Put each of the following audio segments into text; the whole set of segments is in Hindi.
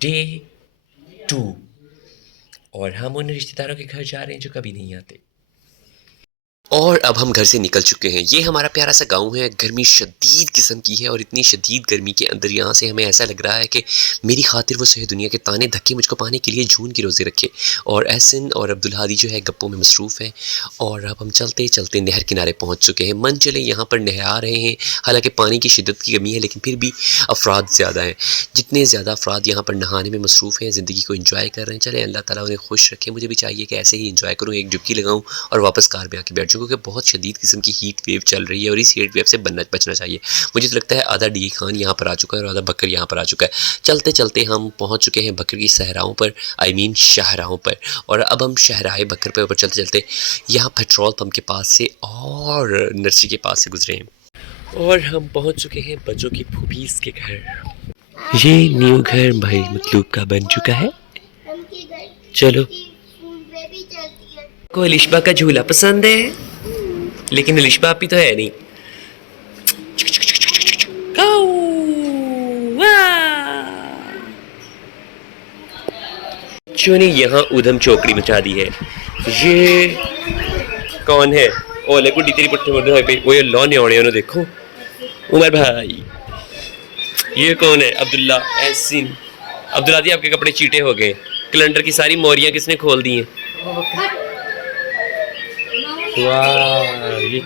डे 2 और हम उन रिश्तेदारों के घर जा रहे हैं जो कभी नहीं आते। और अब हम घर से निकल चुके हैं। ये हमारा प्यारा सा गाँव है। गर्मी शदीद किस्म की है और इतनी शदीद गर्मी के अंदर यहाँ से हमें ऐसा लग रहा है कि मेरी खातिर वो सही दुनिया के ताने धक्के मुझको पाने के लिए जून की रोज़े रखे। और एहसन और अब्दुल हादी जो है गप्पों में मसरूफ़ हैं। और अब हम चलते चलते नहर किनारे पहुँच चुके हैं। मन चले यहाँ पर नहा रहे हैं। हालांकि पानी की शिद्दत की कमी है लेकिन फिर भी अफराद ज़्यादा हैं। जितने ज़्यादा अफराद यहाँ पर नहाने में मसरूफ़ हैं, ज़िंदगी को इंजॉय कर रहे हैं। चले अल्लाह ताला उन्हें खुश रखे। मुझे भी चाहिए कि ऐसे ही इंजॉय करूँ, एक डुबकी लगाऊँ और वापस कार में आके बैठ जाऊँ, क्योंकि बहुत शदीद किस्म की हीट वेव चल रही है और इस हीट वेव से बचना चाहिए। मुझे तो लगता है आधा डी खान यहाँ पर आ चुका है और आधा बकर यहाँ पर आ चुका है। चलते चलते हम पहुँच चुके हैं बकर की सहराओं पर, आई मीन शाहराहों पर। और अब हम शाहराहे बकर पे ऊपर चलते चलते यहाँ पेट्रोल पंप के पास से और नर्सरी के पास से गुजरे हैं और हम पहुँच चुके हैं बच्चों की फूफीस के घर। ये न्यू घर भाई मतलूब का बन चुका है। चलो, को अलिशबा का झूला पसंद है, लेकिन अलिशबा आपी तो है नहीं। बच्चों ने यहाँ उधम चौकड़ी मचा दी है। ये कौन है? ओ ले गुड्डी तेरी पुट्ठी मुर्दे पे वो ये लॉ ने आने देखो। उमर भाई, ये कौन है? अब्दुल्ला एहसिन। अब्दुल्ला दी आपके कपड़े चीटे हो गए। कैलेंडर की सारी मोरियां किसने खोल दी हैं? वाह, ये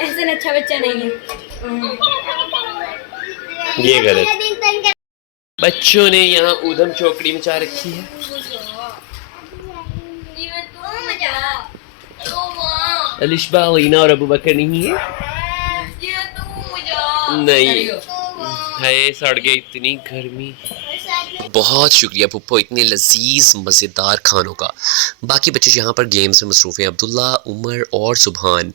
ऐसा अच्छा बच्चा नहीं है। ये गलत। बच्चों ने यहाँ ऊधम चौकड़ी मचा रखी है। अलिशबा, लीना और अबू बकर नहीं है। नहीं है, सड़ गए, इतनी गर्मी। बहुत शुक्रिया पुप्पो इतने लजीज मज़ेदार खानों का। बाकी बच्चे यहाँ पर गेम्स में मसरूफ़ हैं। अब्दुल्ला, उमर और सुबहान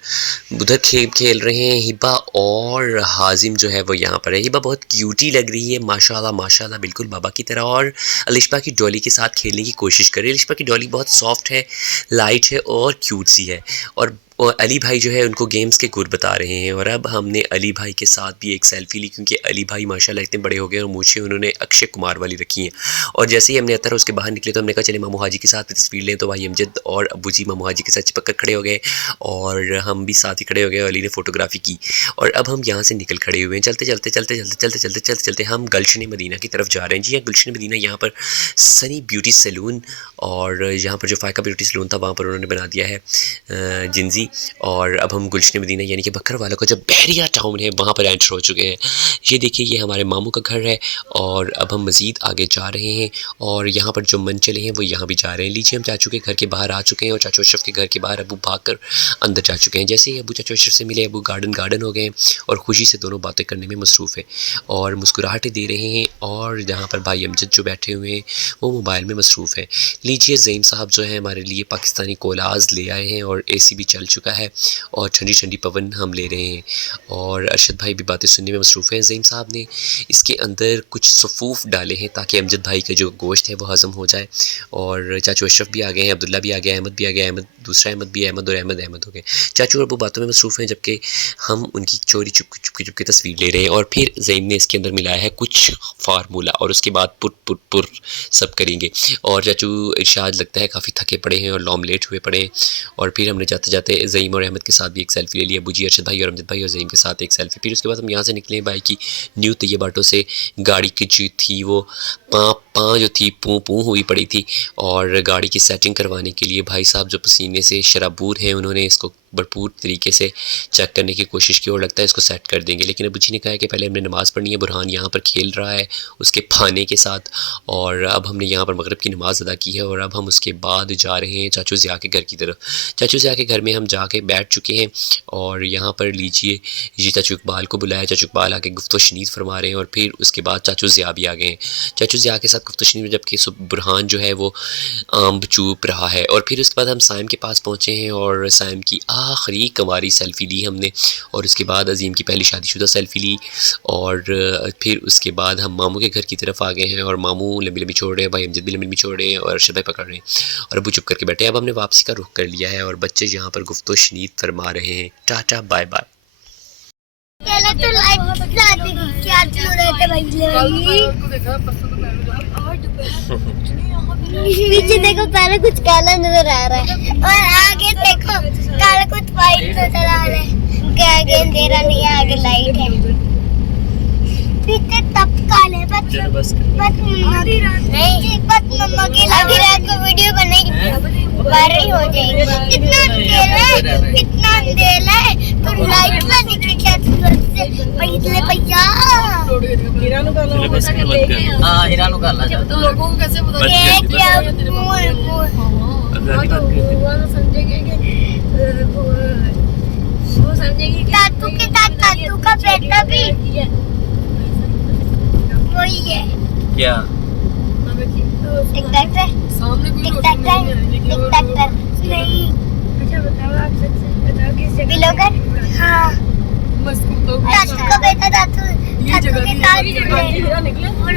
उधर खेल रहे हैं। हिबा और हाजिम जो है वो यहाँ पर है। हिबा बहुत क्यूटी लग रही है, माशाल्लाह माशाल्लाह, बिल्कुल बाबा की तरह। और अलिशबा की डॉली के साथ खेलने की कोशिश कर रही है। अलिशबा की डॉली बहुत सॉफ्ट है, लाइट है और क्यूट सी है। और अली भाई जो है उनको गेम्स के गुर बता रहे हैं। और अब हमने अली भाई के साथ भी एक सेल्फ़ी ली, क्योंकि अली भाई माशाल्लाह इतने बड़े हो गए और मूछें उन्होंने अक्षय कुमार वाली रखी हैं। और जैसे ही हमने अतर उसके बाहर निकले तो हमने कहा चले मामू हाजी के साथ भी तस्वीर लें। तो भाई अमजद और अब्बू जी मामू हाजी के साथ चिपक कर खड़े हो गए और हम भी साथ ही खड़े हो गए। अली ने फ़ोटोग्राफी की और अब हम यहाँ से निकल खड़े हुए हैं। चलते हम गुलशन मदीना की तरफ जा रहे हैं। जी हाँ, गुलशन मदीना यहाँ पर सनी ब्यूटी सैलून, और यहाँ पर जो फ़ायका ब्यूटी सैलून था वहाँ पर उन्होंने बना दिया है जिंजी। और अब हम गुलशन मदीना यानी कि बकर वालों का जो बहरिया टाउन है वहाँ पर एंटर हो चुके हैं। ये देखिए, ये हमारे मामू का घर है। और अब हम मज़ीद आगे जा रहे हैं और यहाँ पर जो मन चले हैं वो यहाँ भी जा रहे हैं। लीजिए, हम चाचू के घर के बाहर आ चुके हैं और चाचू अशरफ के घर के बाहर अबू भागकर अंदर जा चुके हैं। जैसे ही अबू चाचू अशरफ से मिले, अबू गार्डन हो गए और खुशी से दोनों बातें करने में मसरूफ़ है और मुस्कुराहटें दे रहे हैं। और यहाँ पर भाई अमजद जो बैठे हुए हैं वो मोबाइल में मसरूफ़ है। लीजिए, ज़ईम साहब जो है हमारे लिए पाकिस्तानी कोलाज ले आए हैं और AC भी चल चुका है और ठंडी ठंडी पवन हम ले रहे हैं। और अरशद भाई भी बातें सुनने में मसरूफ़ हैं। ज़ईम साहब ने इसके अंदर कुछ सफ़ूफ़ डाले हैं ताकि अमजद भाई का जो गोश्त है वो हज़म हो जाए। और चाचू अशरफ भी आ गए हैं, अब्दुल्ला भी आ गया, अहमद भी आ गया, अहमद दूसरा अहमद भी, अहमद और अहमद हो गए। चाचू और वो बातों में मसरूफ़ हैं जबकि हम उनकी चोरी चुपके तस्वीर ले रहे हैं। और फिर ज़ईम ने इसके अंदर मिलाया है कुछ फार्मूला और उसके बाद पुर सब करेंगे। और चाचू इरशाद लगता है काफ़ी थके पड़े हैं और लॉमलेट हुए पड़े हैं। और फिर हमने जाते जाते ज़ईम और अहमद के साथ भी एक सेल्फ़ी ले लिया। अबू जी, अरशद भाई और अमजद भाई और ज़ईम के साथ एक सेल्फ़ी। फिर उसके बाद हम यहाँ से निकले भाई की न्यू तैयबाटो से। गाड़ी की जो थी वो पाँ जो थी पूँ हुई पड़ी थी और गाड़ी की सेटिंग करवाने के लिए भाई साहब जो पसीने से शराबूर हैं उन्होंने इसको भरपूर तरीके से चेक करने की कोशिश की और लगता है इसको सेट कर देंगे। लेकिन अबू जी ने कहा है कि पहले हमने नमाज़ पढ़नी है। बुरहान यहाँ पर खेल रहा है उसके फाने के साथ और अब हमने यहाँ पर मगरिब की नमाज़ अदा की है और अब हम उसके बाद जा रहे हैं चाचू ज़िया के घर की तरफ। चाचू ज़िया के घर में हम जाके बैठ चुके हैं और यहाँ पर लीजिए, जी चाचू इकबाल को बुलाया। चाचू इकबाल आके गुफ्तो शनीद फरमा रहे हैं और फिर उसके बाद चाचू ज़िया भी आ गए हैं। चाचू ज़िया के साथ गुफ्तो शनीद, जबकि बुरहान जो है वो आम चूप रहा है। और फिर उसके बाद हम साइम के पास पहुँचे हैं और साइम की आखिरी कवारी सेल्फ़ी ली हमने और उसके बाद अजीम की पहली शादीशुदा सेल्फ़ी ली। और फिर उसके बाद हम मामू के घर की तरफ आ गए हैं और मामू लंबी लंबी छोड़ रहे हैं, भाई अमजद भी लंबी लंबी छोड़ रहे हैं और अरशद भाई पकड़ रहे हैं और अबू चुप करके बैठे हैं। अब हमने वापसी का रुख कर लिया है और बच्चे यहाँ पर गुफ्तो शनीद फरमा रहे हैं। टाटा बाय बाय। पहले तो लाइट जला दी क्या क्यों रहते भाई पीछे देखो पहले कुछ काला नजर आ रहा है और आगे देखो काला कुछ वाइट नजर आ रहा है आगे अंधेरा नहीं है आगे लाइट है पीछे तब काले बस नहीं बस मम्मा की लगी रात को वीडियो बनेगी वायरल हो जाएगी इतना अंधेरा है तो लाइट में दिखे क्या से पहले भैया हां हीरा नु काला जा तो लोगों को कैसे पता ये क्या समझेंगे कि वो समझेंगे कि तातू के साथ तातू का बेटा भी वही है क्या टिक टैक है सामने कोई टिक टैक है टिक टैक है नहीं अच्छा बताओ आप सच बताओ किस जगह बिलोगर हाँ मस्त लोग तातू का बेटा तातू ये जगह के साथ हीरा निकले वो